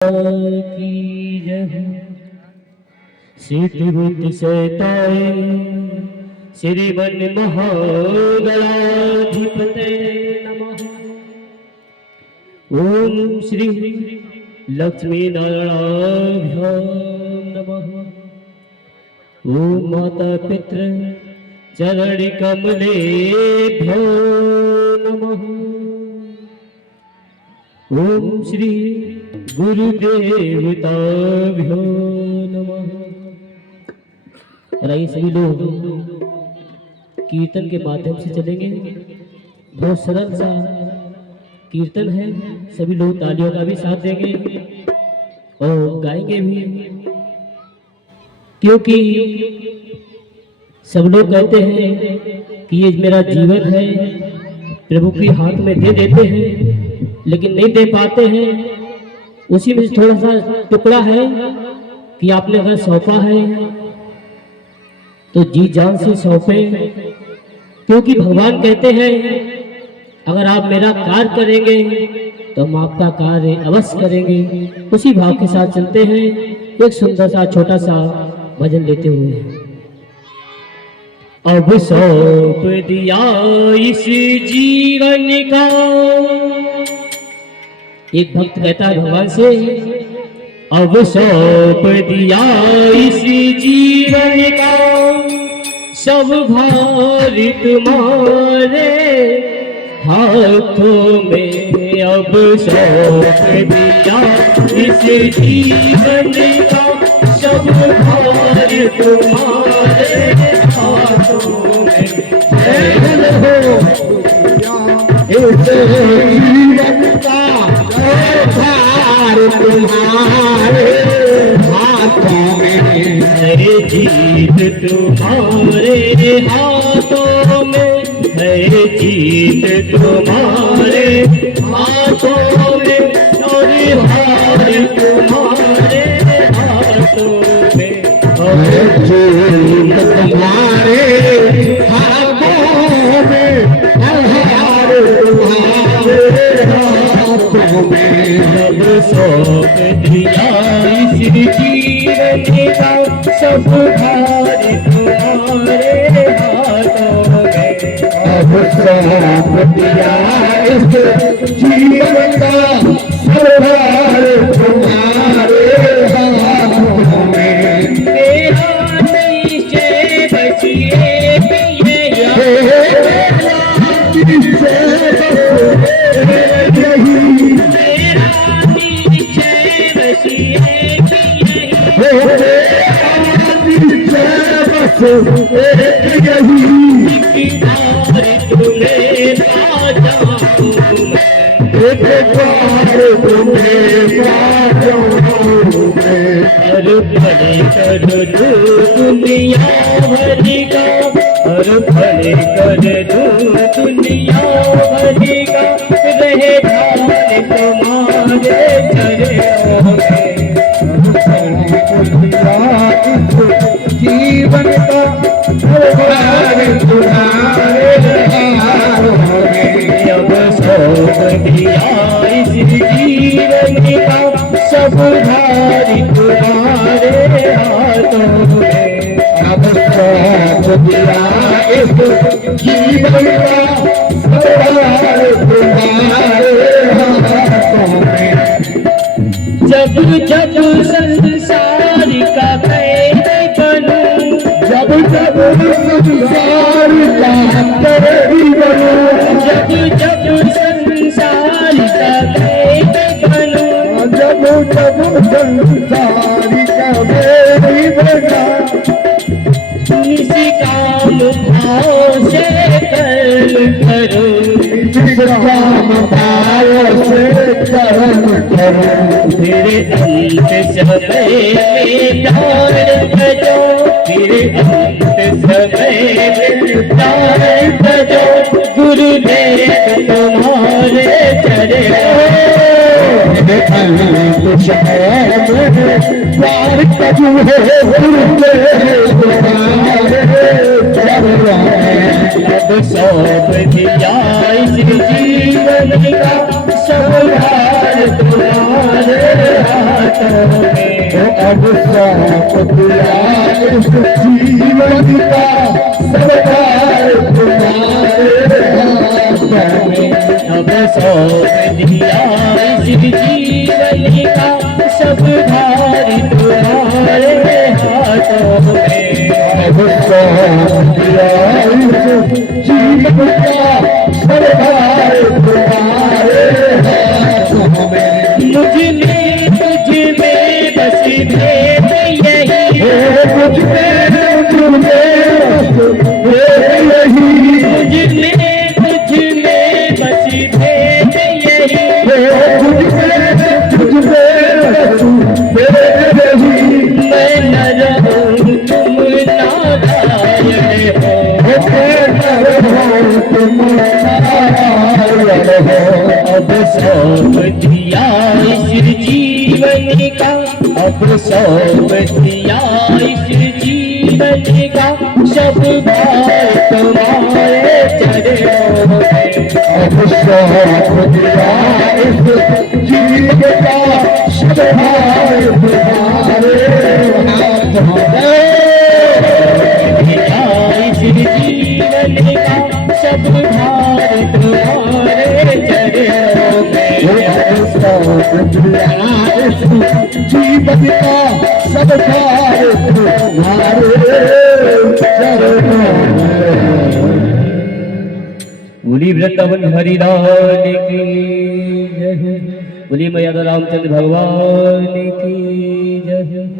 की जय सिद्धि सैताय श्रीमन महागणाधिपते नमः। ओम श्री लक्ष्मी नारायणाभ्यां नमः। ओम माता पितृ चरण कमलेभ्यो नमः। ओम श्री गुरुदेवताभ्यो नमः। और आइए सभी लोग कीर्तन के माध्यम से चलेंगे। बहुत सरल सा कीर्तन है, सभी लोग तालियों का भी साथ देंगे और गाएंगे भी, क्योंकि सब लोग कहते हैं कि ये मेरा जीवन है, प्रभु के हाथ में दे देते हैं लेकिन नहीं दे पाते हैं। उसी में थोड़ा सा टुकड़ा है कि आपने अगर सौंपा है तो जी जान से सौंपे, क्योंकि भगवान कहते हैं अगर आप मेरा कार्य करेंगे तो हम आपका कार्य अवश्य करेंगे। उसी भाव के साथ चलते हैं। एक सुंदर सा छोटा सा भजन लेते हुए। अब सौंप दिया इस जीवन का, एक भक्त कहता है भगवान से, अब सौंप दिया इस जीवन का, सब भार तुम्हारे हाथों में। अब सौंप दिया इस जीवन का, सब भार तुम्हारे हाथों में। इस जीवन का भार तुम्हारे हाथों में है, जीत तुम्हारे हाथों में है, जीत तुम्हारे हाथों में, और हार तुम्हारे हाथों में है, जीत तुम्हारे हाथों में, हार तुम्हारे हाथों में। अब सौंप दिया इस जीवन का, सब भार तुम्हारे हाथों में। अब सौंप दिया इस जीवन का, सब भार तुम्हारे हाथों में। तेरा निश्चय बचिए भले कर दो दुनिया भर का, हर भले कर दो दुनिया भर का, रहे भार तुम्हारे चरणों में। जीवन का भार तुम्हारे हाथों में। अब सौंप दिया इस जीवन का, सब भार तुम्हारे हाथों में। अब सौंप दिया इस जीवन का, सब भार तुम्हारे हाथों में। जब जब संसार का कैद बनूं, जब जब संसार का कैद बनूं, जब जब संसार का कैद बनूं, जब जब संसार का कैद बना, किसी काम भाव से कर्म करो, किसी काम भाव से कर्म करो। फिर अंत समय में डाल बजो, फिर अंत समय में डाल बजो, गुरुदेव तुम्हारे चरणों। अंत समय में प्यार कजू है, गुरुदेव तुम्हारे चरणों। अब सौंप दिया इस जीवन का, सब भार तुम्हारे हाथ हाथों में। अब सौंप दिया इस जीवन का सब भार तुम्हारे हाथों में। अब सौंप दिया इस जीवन का सब भार तुम्हारे हाथों में। अब सौंप दिया इस जीवन का सब भार तुम्हारे हाथों में। मुझ में बस भेद यही, मुझ में यही, मुझ में बस भेद यही। मैं न रहूं तुम नारायण हो। अब सौंप दिया इस जीवन का, अब सौंप दिया इस जीवन का सब भार तुम्हारे चरणों में। अब सौंप दिया इस जीवन का सब भार तुम्हारे हाथों में। इस जीवन का सब भार तुम्हारे चरणों में। अब सौंप दिया इस जीवन का सब भार तुम्हारे चरणों में। बोली वृंदावन हरिलाल की जय। बोली मैया रामचंद्र भगवान की